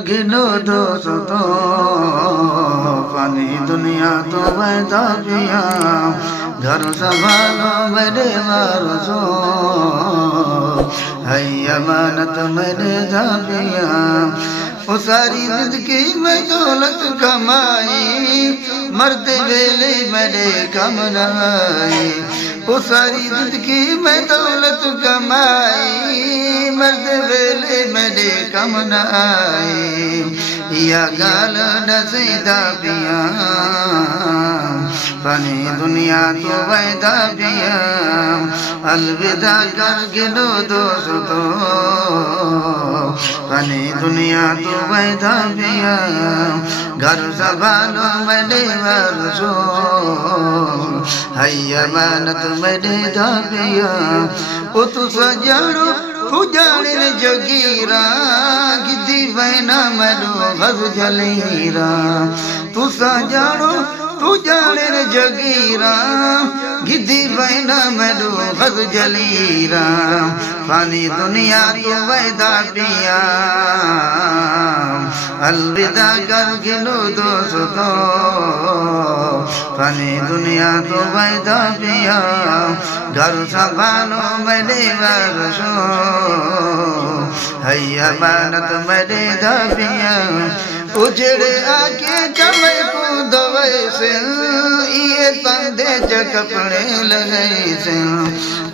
गिनो दोस्तों फनी दुनिया तो वैदा पिया घर संभालो मेरे वारसों है अमानत मेरे जापिया वो सारी जिंदगी में दौलत कमाई मरते वेले मेरे कम नहाई वो सारी जिंदगी में दौलत कमाई मरते वेले मेरे कम नहाई या गाल नसीदा पिया फनी दुनिया तो वैदा पिया अलविदा कर गिनो दोस्तों फनी दुनिया तो वैदा पिया घर संभालो मेरे वारसों है अमानत मेरे दापिया ओ तू सजानो तू जाने जगीरा गिद्दी वैना मैडो गज जलीरा तू सजानो तू जाने जगीरा गिद्दी वैना मैडो गज जलीरा फानी दुनिया तो वैदा पिया अलविदा कर गिनो दोस्तों फनी दुनिया तो वैदा पिया घर संभालो मेरे वारसों है अमानत मेरे दापिया उजड़े आके चमे को दवे से ये तंदे कपड़े लगे से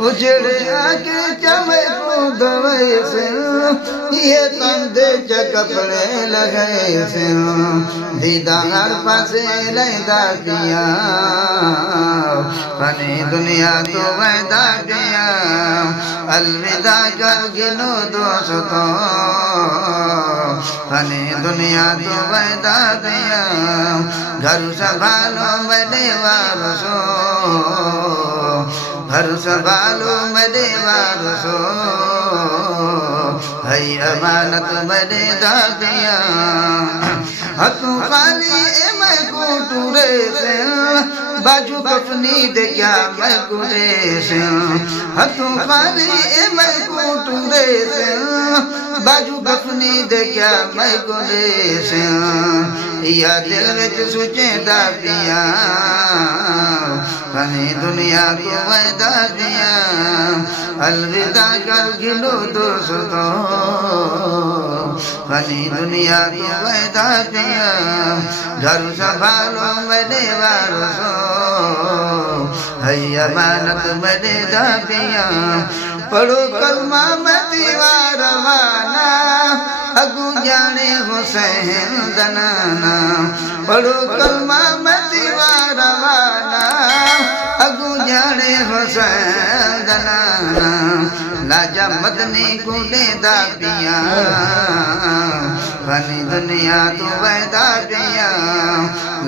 उजड़े आके चमे को दवे से ये तंदे कपड़े लगे से दीदार पासे लैदा पिया फनी दुनिया तो वैदा पिया अलविदा कर गिनो दोस्तों फनी दुनिया तो वैदा पिया घर संभालो मेरे वारसों घर संभालो मेरे वारसों है अमानत मेरे दापिया हतू खाली मैं कोटूरे से बाजू कफनी दे क्या मैं कुरे से हतू खाली मैं कोटूरे से बाजू कफनी दे क्या मैं कुरे से या दिल विच सुचे दापिया फनी दुनिया को वैदा पिया अलविदा कर गिनो दोस्तों फनी दुनिया को वैदा पिया घर संभालो मेरे वारसों है अमानत मेरे दापिया पढ़ो कलमा मैं दीवार वाना अगू जाने हुसैन दनाना पढ़ो कलमा मैं दीवार वाना अगू जाने हुसैन दनाना लाजा मदनी गुने दापिया फनी दुनिया तो वैदा पिया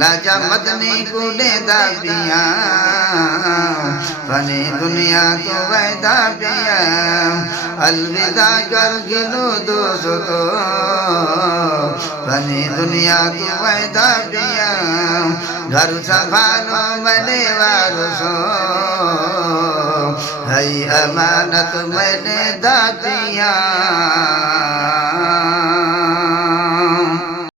लाजा मदनी गुने दापिया फनी दुनिया तो वैदा पिया अलविदा कर गिनो दोस्तों फनी दुनिया तो वैदा पिया घर संभालो मेरे वारसों है अमानत मैंने दापिया।